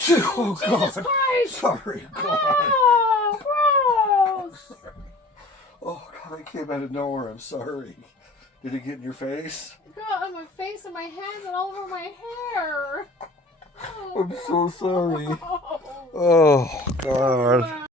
Oh, God. Jesus Christ. Sorry, God. Oh, gross. Oh, God, I came out of nowhere. I'm sorry. Did it get in your face? It got on my face and my hands and all over my hair. I'm so sorry. Oh, Oh, God.